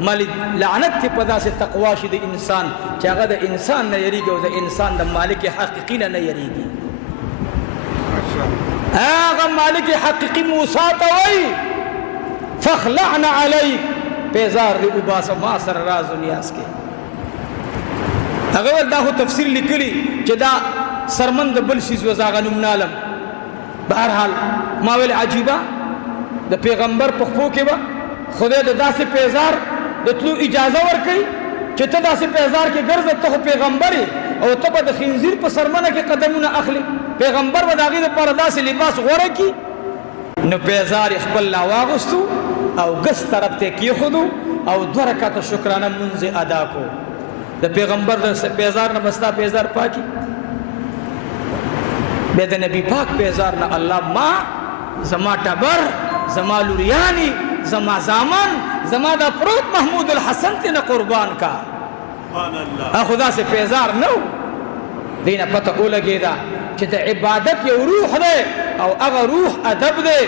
مالی لعنت تی پدا سے تقوا شد انسان چاگا دا انسان نہ یریگی و دا انسان دا مالک حقیقی نہ یریگی آغا مالک حقیقی موسیٰ تاوئی فخلعن علیک پیزار دی اباسا ما سر راز و نیاز کے اگر دا خو تفسیر لکلی چه دا سرمند بل سیز وزاغا نمنالم بہرحال ماویل عجیبا دا پیغمبر پخپو کے با خدای دا سے پیزار دتلو اجازه ورکي چې ته داسې پیزار کې ګرځې ته پیغمبر او ته به د خنزیر په سرمنه کې قدمونه اخلي پیغمبر به د هغې دپاره داسې لباس غوره کړي نو پیزار یې خپل لا واغوستو او ګس طرف ته یې کېښودو او 2 رکعته شکرانه لمونځ ادا کو د پیغمبر د پیزار نه به ستا پیزار پاکي بیا د نبي پاک پیزار نه الله ما زما ټبر زما لوریانی زما زامن زما دا پروت محمود الحسن تینا قربان کا خدا سے پیزار نو دینا پتہ او لگے دا چی دا عبادت یو روح دے او اغا روح ادب دے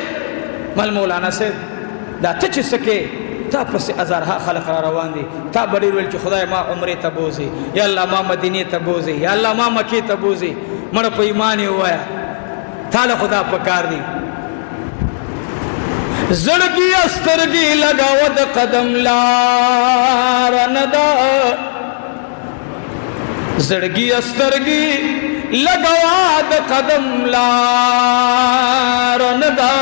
مل مولانا سے دا تچ سکے تا پس ازارها خلق را روان دی تا بڑی رویل چی خدای ما عمری تبوزی یا اللہ ما مدینی تبوزی یا اللہ ما مکی تبوزی من پا ایمانی ہوا تالا خدا پکار دی زړګي استرګي لګاو د قدم لار ندا زړګي استرګي لګاو د قدم لار ندا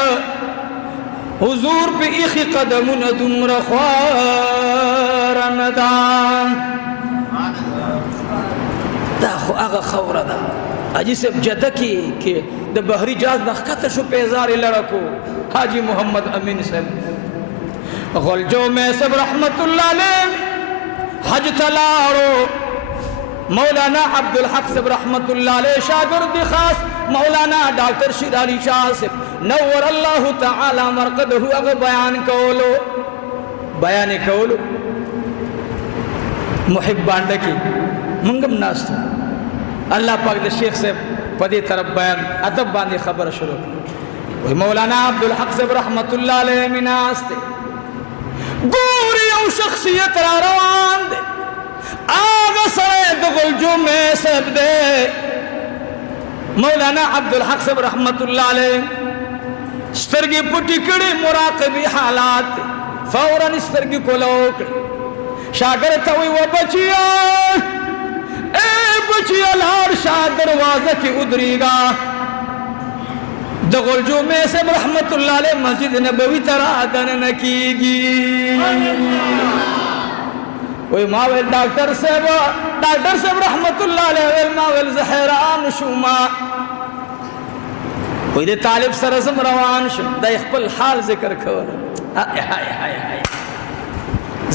حضور په اخي قدمونه دومره خوار ندا دا خو هغه خوره ده اجي سب جده کې د بحری جاز نخکته شو پیزار لړکو حاجی محمد امین صاحب غلجو میں سب رحمت اللہ علیہ حج تلارو مولانا عبدالحق صاحب رحمت اللہ علیہ شاگرد خاص مولانا ڈاکٹر شیر علی شاہ صاحب نور اللہ تعالی مرقدہ اگر بیان کولو محب بانڈا کی منگم ناستو اللہ پاک دے شیخ صاحب پدی طرف بیان ادب باندے خبر شروع مولانا عبدالحق صاحب رحمت اللہ علیہ مناستے گوری او شخصیت را روان دے آغا سرے دغل جو میں سب دے مولانا عبدالحق صاحب رحمت اللہ علیہ سترگی پٹی کڑی مراقبی حالات فوراً سترگی کو لوکڑی شاگر توی و بچیا اے بچیا لار شاہ دروازہ کی ادری گا دغل جو میں سے رحمت اللہ علیہ مسجد نبوی ترادن نکیگی وی ماویل ڈاکٹر صاحب رحمت اللہ علیہ ویل ماویل زہران شما وی دے طالب سرزم روان شم دا اخبر حال ذکر کھولا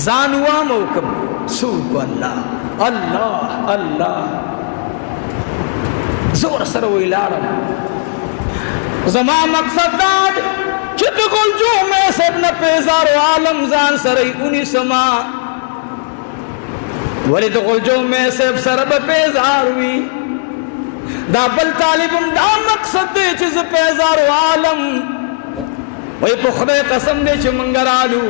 زانوا موکم سوک اللہ اللہ اللہ زور سروی لارم زما مقصد داد چت گل جو میں سب نہ پیزار و عالم زان سرئی انہی سما ولی تو گل جو میں سب سرب پیزار ہوئی دا بل طالبم دا مقصد دے چیز پیزار و عالم وی پخدے قسم دے چی منگرالو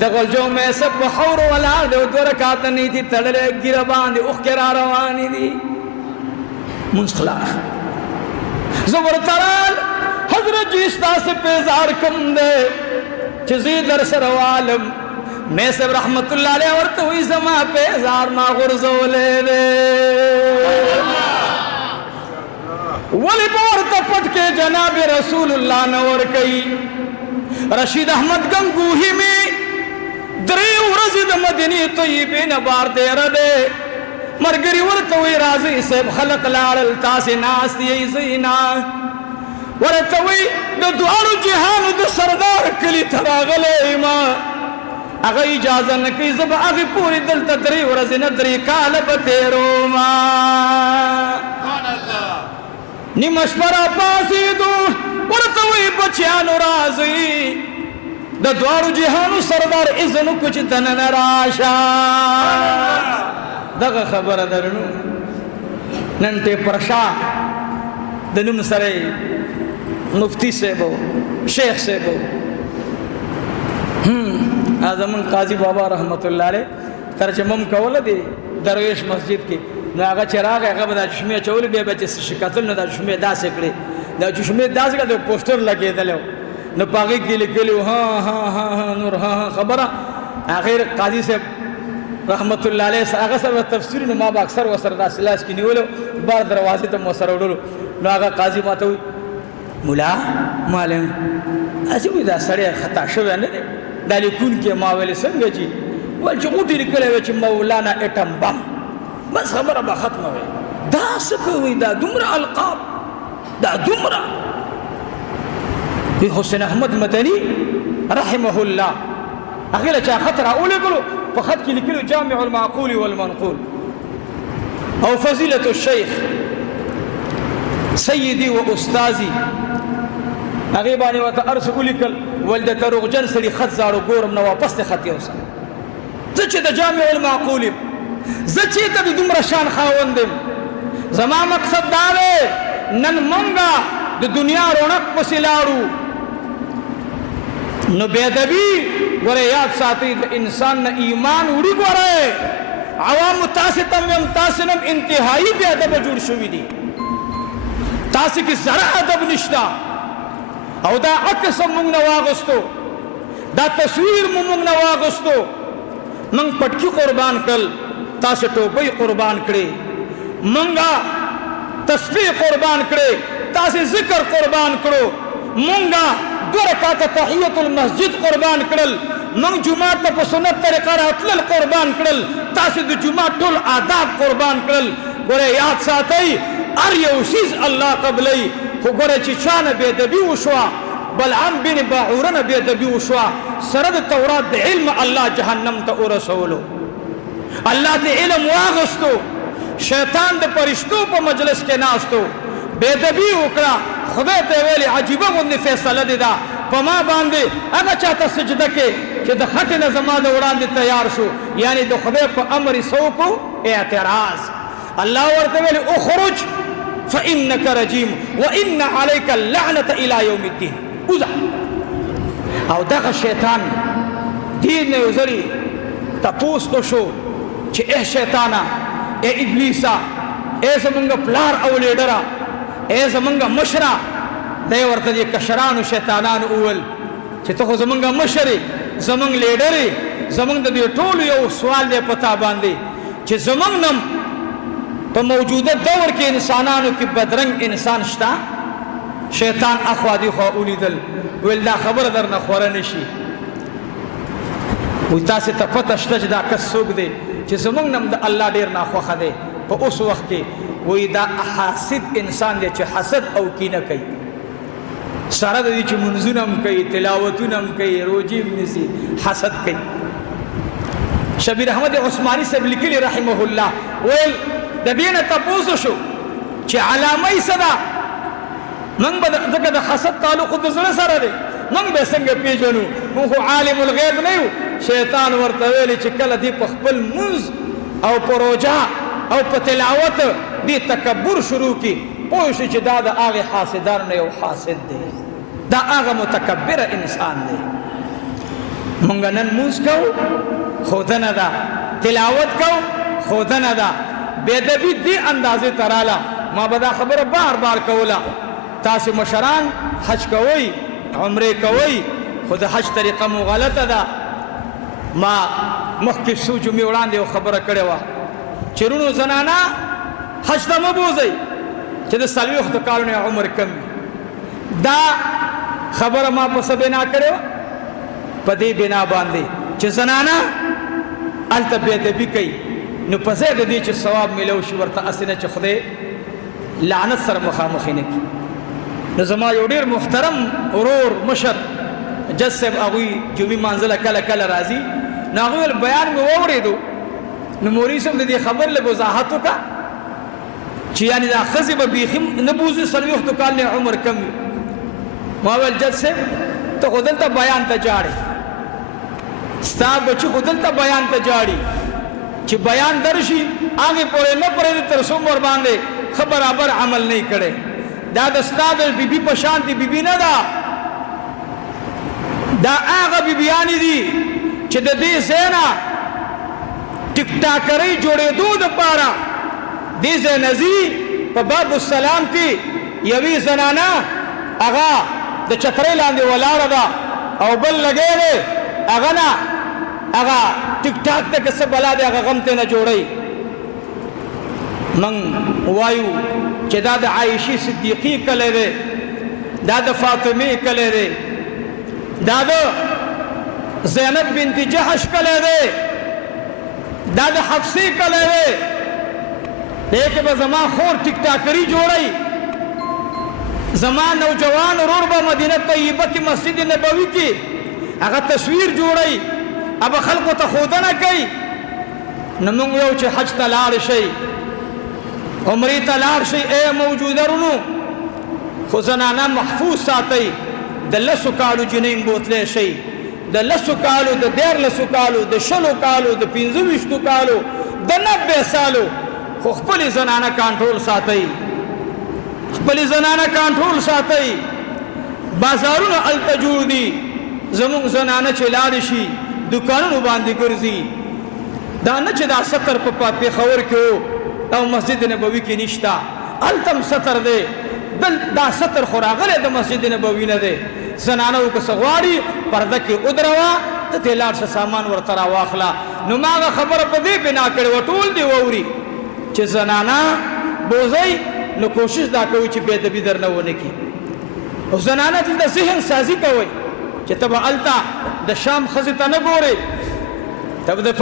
دا گل جو میں سب بحور والا دے و دو رکاتا نہیں تھی تڑلے گربان دے اخ کرا روانی دی منسخلاح زور ترال حضرت جیستا سے پیزار کم دے چیزی در سر عالم میں سب رحمت اللہ علیہ ورطا ہوئی زما پیزار ما غرزو لے دے ولی بورتا پٹ کے جناب رسول اللہ نور کئی رشید احمد گنگوہی میں دری ورزد مدنی طیبین بار دے ردے مرگری ورطوی رازی سیب خلق لارل تاسی ناستی ایزینا ورطوی دو دوارو جہانو دو سردار کلی تراغلے ایمان اگر اجازہ نکی زب اگر پوری دل تدری ورزی ندری کالب تیرو ما نیمش پرا پاسی دو ورطوی بچیانو رازی دو دوارو جہانو سردار ازنو کچھ تنن راشا دغه خبره درنو نن ته پرشا د نوم سره مفتی صاحب شیخ صاحب زمون قاضي بابا رحمت الله علیه ترجمه هم کوله دی درویش مسجد کې نو هغه چې راغی هغه به دا چشمې اچولې بیا به چې شکتل نو دا چشمې داسې کړې دا چشمې داسې کړه د پوسټر لګېدلی نو په هغې کې لیکلي ها ها ها نور ها خبره اخر قاضي صاحب رحمت الله علیه هغه سره تفسیر نو ما به اکثر ورسره داسې لاس کې نیولو بار دروازې ته مو سره وړلو نو هغه قاضي ما ته وایي مولا معلم هسې وایي دا سړی خطا شوی نه دی دا لیکونکی ما ویلې څنګه چې ویل چې غوټې لیکلی وی چې مولانا ایټم بم بس خبره به ختمه وي دا څه کوي دا دومره القاب دا دومره حسین احمد مدني رحمه الله هغې له چا خط راولېږلو په خط کې لیکلو جامع المعقول والمنقول او فضیلة الشیخ سیدي و استاذي هغې باندې ورته ارس ولیکل ول د دروغجن سړي خط زاړو ګورم نه واپس ته خط یوسه زه چې د جامع المعقول یم زه چېرته د دومره شان خاوند یم زما مقصد دا دی نن مونږه د دنیا رونق پسې لاړو نو بېادبي ګوره یاد ساتئ د انسان نه ایمان وړي ګوره عوامو تاسې ته هم تاسې نه هم انتهایي بېادبه جوړ شوي دي تاسې کې زره ادب نشته او دا عکس هم مونږ نه واغوستو دا تصویر مو مونږ نه واغوستو مونږ پټکي قربان کړل تاسې ټوپۍ قربان کړې مونږه تسبیح قربان کړې تاسې ذکر قربان کړو مونږه 2 رکعته تحیت المسجد قربان کړل مونږ جمعه ته په سنت طریقه راتلل قربان کړل تاسې د جمعه ټول آداب قربان کړل ګوره یاد ساتئ هر یو څیز الله قبلوي خو ګوره چې چا نه بېادبي وشوه بلعام بن باعوره نه بېادبي وشوه سره د تورات د علم الله جهنم ته ورسولو الله ته علم واغستو شیطان د فرشتو په مجلس کې ناستو بېادبي وکړه خدای ته ویلې عجیبه غوندې فیصله دې ده په ما باندې هغه چاته سجده کې چې د خټې نه زما د وړاندې تیار شو یعنی د خدای په امر یې څه وکړو اعتراض الله ورته ویلې اخرج فإنك رجيم وإن عليك اللعنة إلى يوم الدين وځه او دغه شیطان دې نه یو ځلې تپوس وشو چې ای شیطانه ای ابلیسه ای زمونږ پلار او لیډره ای زمونږ مشره دی ورته دې کشرانو شیطانانو وویل چې ته خو زمونږ مشر یې زمونږ لیډر یې زمونږ د دې ټولو یو سوال دی په تا باندې چې زمونږ نم په موجوده دور کې انسانانو کې بدرنګ انسان شته شیطان اخوا دی خوا ولیدل ویل دا خبره درنه خوره نشي وی تاسې ته پته شته چې دا کس څوک دی چې زمونږ نم د الله ډېر ناخوښه دی په اوس وخت کې وی دا حاسد انسان دی چې حسد او کینه کوي سره د دې چې منځونه هم کوي تلاوتونه هم کوي روجې هم نیسي حسد کوي شبیر احمد عثماني صاحب لیکلي رحمه الله ویل د دې نه تپوس شو چې علامه یې څه ده موږ به ځکه د حسد تعلق د زړه سره دی موږ به څنګه پیژنو موږ خو عالم الغیب نه یو شیطان ورته ویلي چې کله دې په خپل منځ او په روجا او په تلاوت دې تکبر شروع کړي پوه شو چې دا د هغې حاسدانو نه یو حاسد دی دا هغه متکبره انسان دی موږ نن مونځ کوو ښودنه ده تلاوت کوو ښودنه ده بېادبي دې اندازې ته راله ما به دا خبره بار بار کوله تاسې مشران حج کوئ عمرې کوئ خو د حج طریقه مو غلطه ده ما مخکې څو جمعې وړاندې یو خبره کړې وه چې رونو زنانه حج ته مه بوځئ چې د 40 کالو نه عمر کم دا خبره ما په څه بنا کړې وه په دې بنا باندې چې زنانه هلته بېادبي کوي نو په ځای د دې چې ثواب میلو شي ورته هسې نه چې خدای لعنت سره مخامخې نه کړي نو زما یو ډېر محترم ورور مشر جج صاحب هغوی جمعې مانځله کله کله راځي نو هغوی ویل بیان مې واورېدو نو مولوي صاحب د دې خبر لږ وضاحت وکړه چې یعنې دا ښځې به بیخي نه بوځي 40 کال نه عمر کم وي ما ویل جج صاحب ته خو دلته بیان ته جاړې ستا بچي خو دلته بیان ته جاړي چې بیان درشي هغې پورې نه پرېږدي تر څو مور باندې ښه برابر عمل نه کړی دا د ستا د بیبي په شان دي بیبي نه ده دا هغه بیبیانې دي چې د دې ځای نه ټیک ټاکرۍ جوړېدو دپاره دې ځای نه ځي په باب السلام کې یوې زنانه هغه د چترۍ لاندې ولاړه ده او بل لګی دی هغه نه هغه ټیک ټاک ته که څه بلا دی هغه غم ته نه جوړوي من وایو چې دا د عایشې صدیقې کلی دی دا د فاطمې کلی دی دا د زینب بنت جحش کلی دی دا د حفصې کلی دی دې کې به زما خور ټیک ټاکري جوړوي زما نوجوان ورور به مدینه طیبه کې مسجد نبوي کې هغه تصویر جوړوي اب خلقو ته ښودنه کوي نو موږ یو چې حج ته لاړ شئ عمرې ته لاړ شئ ای موجوده رونو خو زنانه محفوظ ساتئ د 10 کالو جنین بوتلی شئ د 10 کالو د 14 کالو د 20 کالو د 25 کالو د 90 سالو خو خپلې زنانه کنټرول ساتئ خپلې زنانه کنټرول ساتئ بازارونه هلته جوړ دي زموږ زنانه چې لاړې شي دکانونو باندې ګرځي دا نه چې دا ستر په پېښور کې او مسجد نبوي کې نشته هلته هم ستر دی دا ستر خو راغلی د مسجد نبوي نه دی زنانه و که څه غواړي پرده کې ودروه ته ترې لاړ شه سامان ورته راواخله نو ما هغه خبره په دې بنا کړې وه ټول دې واوري چې زنانه بوځئ نو کوشش دا کوي چې بېادبي درنه ونه کړي او زنانه دلته ذهن سازي کوئ چې ته به هلته د شام ښځې ته نه ګورې ته به د